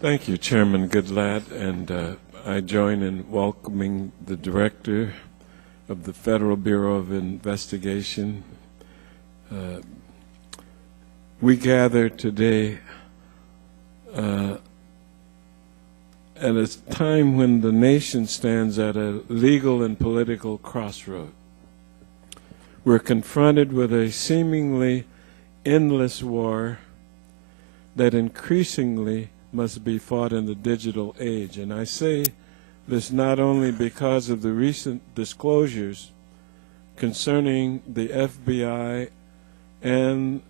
Thank you, Chairman Goodlatte, and I join in welcoming the Director of the Federal Bureau of Investigation. We gather today at a time when the nation stands at a legal and political crossroad. We're confronted with a seemingly endless war that increasingly must be fought in the digital age. And I say this not only because of the recent disclosures concerning the FBI and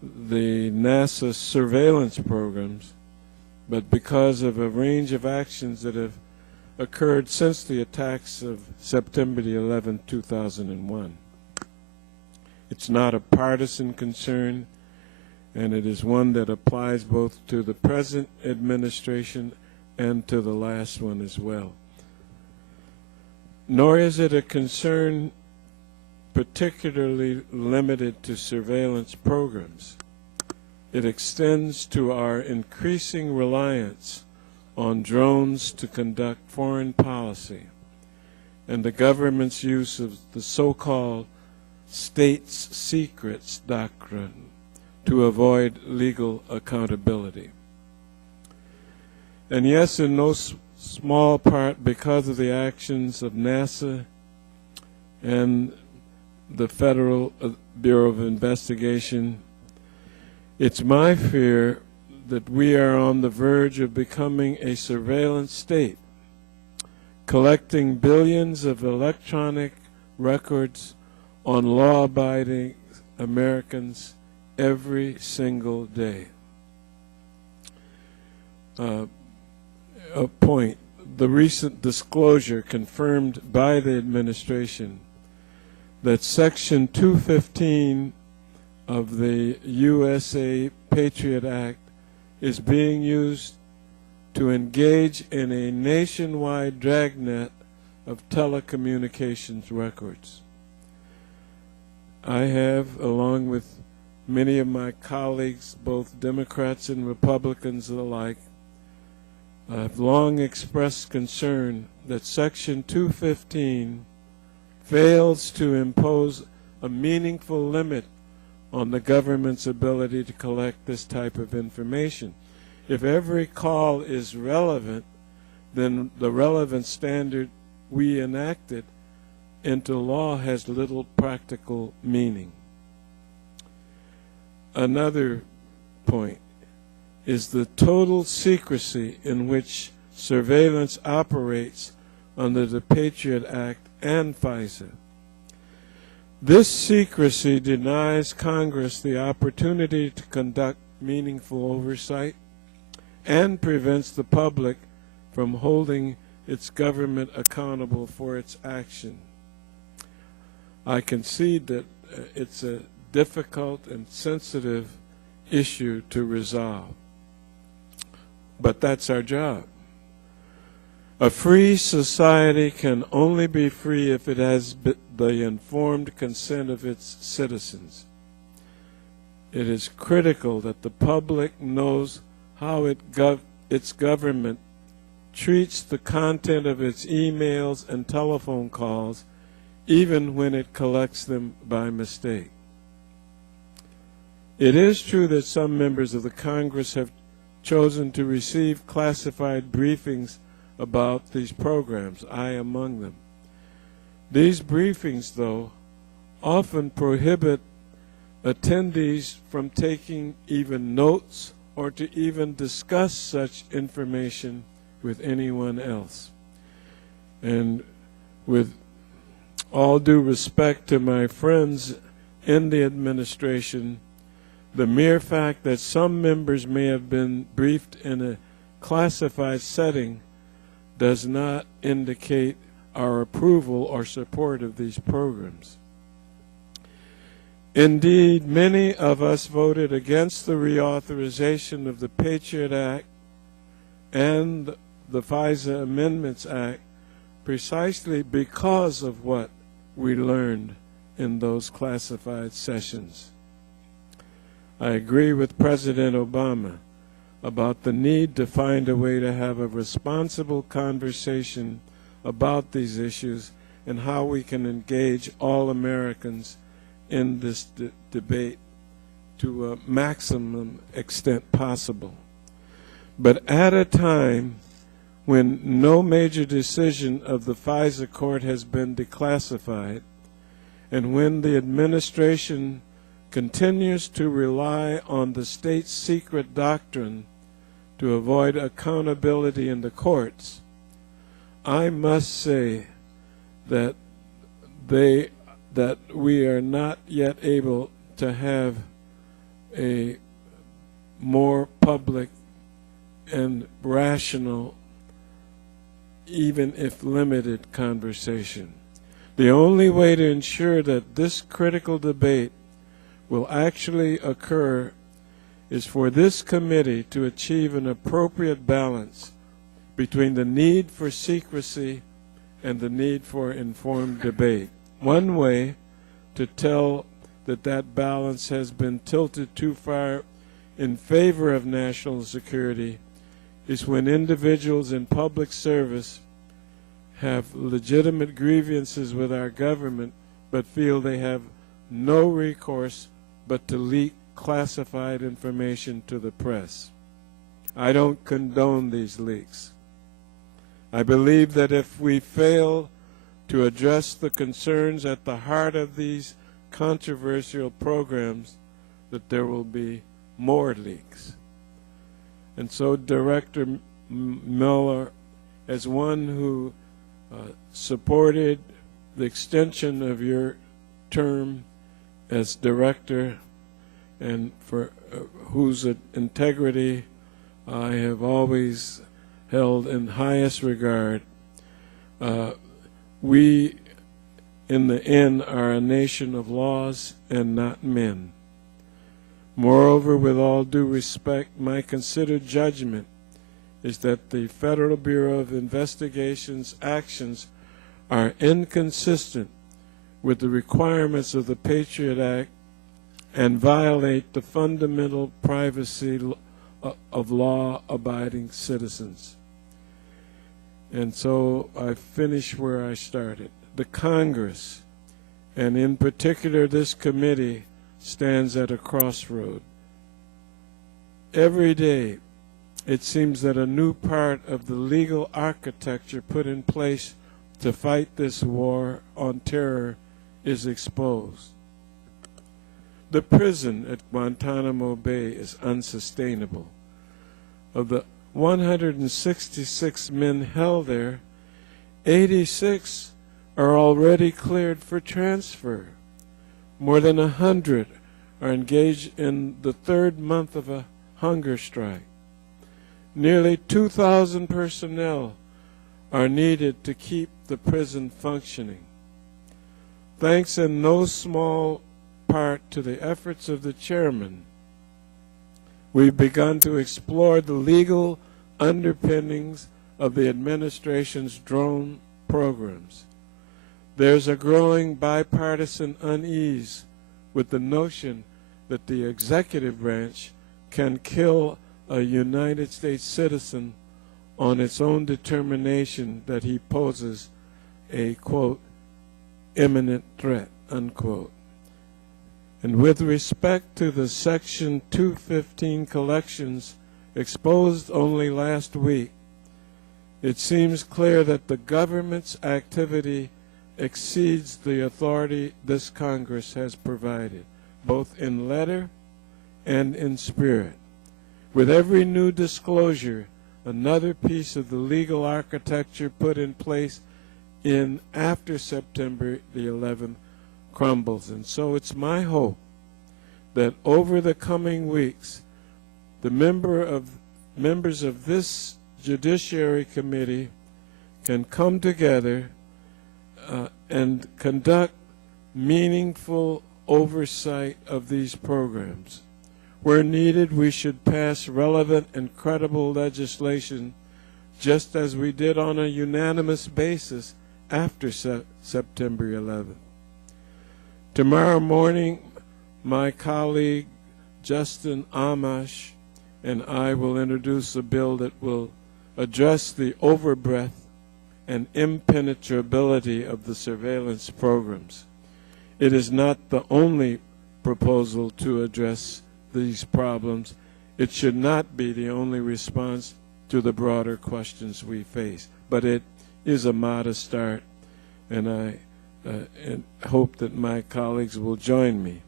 the NASA surveillance programs, but because of a range of actions that have occurred since the attacks of September the 11th, 2001. It's not a partisan concern, and it is one that applies both to the present administration and to the last one as well. Nor is it a concern particularly limited to surveillance programs. It extends to our increasing reliance on drones to conduct foreign policy and the government's use of the so-called state's secrets doctrine to avoid legal accountability. And yes, in no small part because of the actions of NASA and the Federal Bureau of Investigation, it's my fear that we are on the verge of becoming a surveillance state, collecting billions of electronic records on law-abiding Americans every single day. A point, the recent disclosure confirmed by the administration that Section 215 of the USA Patriot Act is being used to engage in a nationwide dragnet of telecommunications records. I have, along with many of my colleagues, both Democrats and Republicans alike, have long expressed concern that Section 215 fails to impose a meaningful limit on the government's ability to collect this type of information. If every call is relevant, then the relevant standard we enacted into law has little practical meaning. Another point is the total secrecy in which surveillance operates under the Patriot Act and FISA. This secrecy denies Congress the opportunity to conduct meaningful oversight and prevents the public from holding its government accountable for its action. I concede that it's a difficult and sensitive issue to resolve, but that's our job. A free society can only be free if it has the informed consent of its citizens. It is critical that the public knows how its government treats the content of its emails and telephone calls, even when it collects them by mistake. It is true that some members of the Congress have chosen to receive classified briefings about these programs, I among them. These briefings, though, often prohibit attendees from taking even notes or to even discuss such information with anyone else. And with all due respect to my friends in the administration, the mere fact that some members may have been briefed in a classified setting does not indicate our approval or support of these programs. Indeed, many of us voted against the reauthorization of the Patriot Act and the FISA Amendments Act precisely because of what we learned in those classified sessions. I agree with President Obama. about the need to find a way to have a responsible conversation about these issues and how we can engage all Americans in this debate to a maximum extent possible. But at a time when no major decision of the FISA court has been declassified, and when the administration continues to rely on the state secret doctrine to avoid accountability in the courts, I must say that we are not yet able to have a more public and rational, even if limited, conversation. The only way to ensure that this critical debate will actually occur is for this committee to achieve an appropriate balance between the need for secrecy and the need for informed debate. One way to tell that that balance has been tilted too far in favor of national security is when individuals in public service have legitimate grievances with our government but feel they have no recourse but to leak classified information to the press. I don't condone these leaks. I believe that if we fail to address the concerns at the heart of these controversial programs, that there will be more leaks. And so Director Miller, as one who supported the extension of your term as director and for whose integrity I have always held in highest regard, we in the end are a nation of laws and not men. Moreover, with all due respect, my considered judgment is that the Federal Bureau of Investigation's actions are inconsistent with the requirements of the Patriot Act and violate the fundamental privacy of law-abiding citizens. And so I finish where I started. The Congress, and in particular this committee, stands at a crossroad. Every day, it seems that a new part of the legal architecture put in place to fight this war on terror is exposed. The prison at Guantanamo Bay is unsustainable. Of the 166 men held there, 86 are already cleared for transfer. More than 100 are engaged in the third month of a hunger strike. Nearly 2,000 personnel are needed to keep the prison functioning. Thanks in no small part to the efforts of the chairman, we've begun to explore the legal underpinnings of the administration's drone programs. There's a growing bipartisan unease with the notion that the executive branch can kill a United States citizen on its own determination that he poses a, quote, imminent threat, unquote. And with respect to the Section 215 collections exposed only last week, it seems clear that the government's activity exceeds the authority this Congress has provided, both in letter and in spirit. With every new disclosure, another piece of the legal architecture put in place in after September the 11th crumbles. And so it's my hope that over the coming weeks, the members of this Judiciary Committee can come together and conduct meaningful oversight of these programs. Where needed, we should pass relevant and credible legislation, just as we did on a unanimous basis after September 11th. Tomorrow morning, my colleague Justin Amash and I will introduce a bill that will address the overbreadth and impenetrability of the surveillance programs. It is not the only proposal to address these problems. It should not be the only response to the broader questions we face, but it is a modest start, and I hope that my colleagues will join me.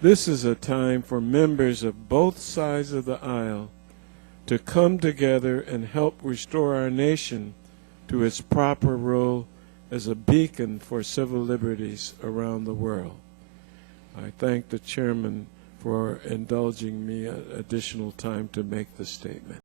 This is a time for members of both sides of the aisle to come together and help restore our nation to its proper role as a beacon for civil liberties around the world. I thank the chairman for indulging me additional time to make the statement.